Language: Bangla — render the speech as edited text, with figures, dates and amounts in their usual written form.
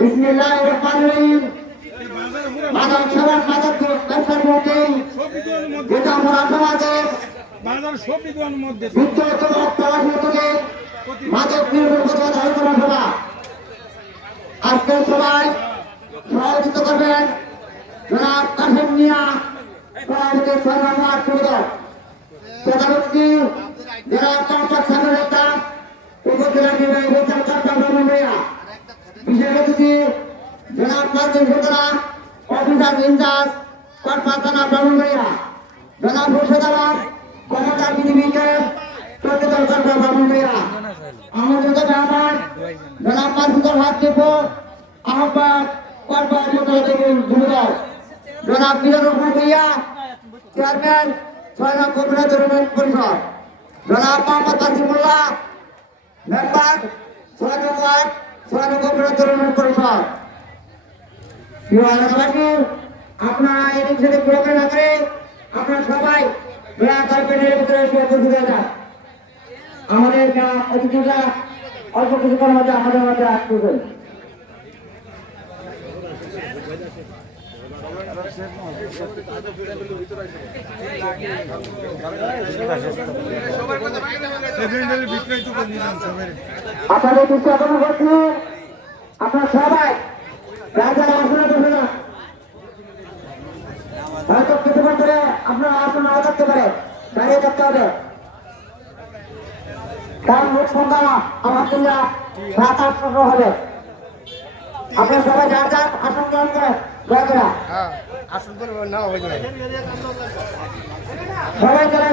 বিসমিল্লাহিররহমানিররহিম। মাদক সেবন মাদক ব্যবসার বিরুদ্ধে যেটা আমরা সমাজের বিদ্রোহ প্রবাসী থেকে মাদক নির্মূল প্রতিবাদ আলোচনা সভা আজকের সভায় সভাপতিত্ব করবেন জনাব কাসেম মিয়া, সভাপতি ৬ নম্বর পরিষদ, প্রধান অতিথি জনাব মোহাম্মদ সামিউল ইসলাম, উপজেলা নির্বাহী অফিসার ব্রাহ্মণবাড়িয়া, বিশেষ অতিথি জনাব নাজিম সুলতানা, অফিসার ইনচার্জ কটপা থানা ব্রাহ্মণবাড়িয়া, জনাব Rashid Alam, commander BGB camp Chattogram Kotpa Brahmanbaria, আমন্ত্রিত মেহমান জনাব মাসুদুল হক টিপু, আহ্বায়ক কটপা উপজেলা থেকে যুবদল, জনাব মিজানুর রহমান ভূঁইয়া, চেয়ারম্যান ৬ নং কমিউনিটি ডেভেলপমেন্ট পরিষদ, জনাব মোহাম্মদ কাসিমুল্লাহ, মেম্বার ৬ নং ওয়ার্ড ৬ নং কমিউনিটি ডেভেলপমেন্ট পরিষদ। প্রিয় এলাকাবাসী, আপনারা এদিক সেদিক ঘোরাঘুরি না করে আপনারা সবাই দয়া করে পেটের ভিতরে এসে উপস্থিত হয়ে যান। আমাদের অতিথিরা অল্প কিছুক্ষণের মধ্যে আমাদের মধ্যে আসতেছেন। আপনাদের দৃষ্টি আকর্ষণ করছি, আপনারা সবাই যার যারা আসনে বসে না, হয়তো কিছুক্ষণ ধরে আপনারা আসন নাও থাকতে পারে, দাঁড়িয়ে থাকতে হবে। কারণ লোক সংখ্যা আলহামদুলিল্লাহ ৭-৮০০ হবে। আপনারা সবাই যার যার আসন গ্রহণ করে দয়া করে আসন করে নাও হয়ে যাবে সবাই যারা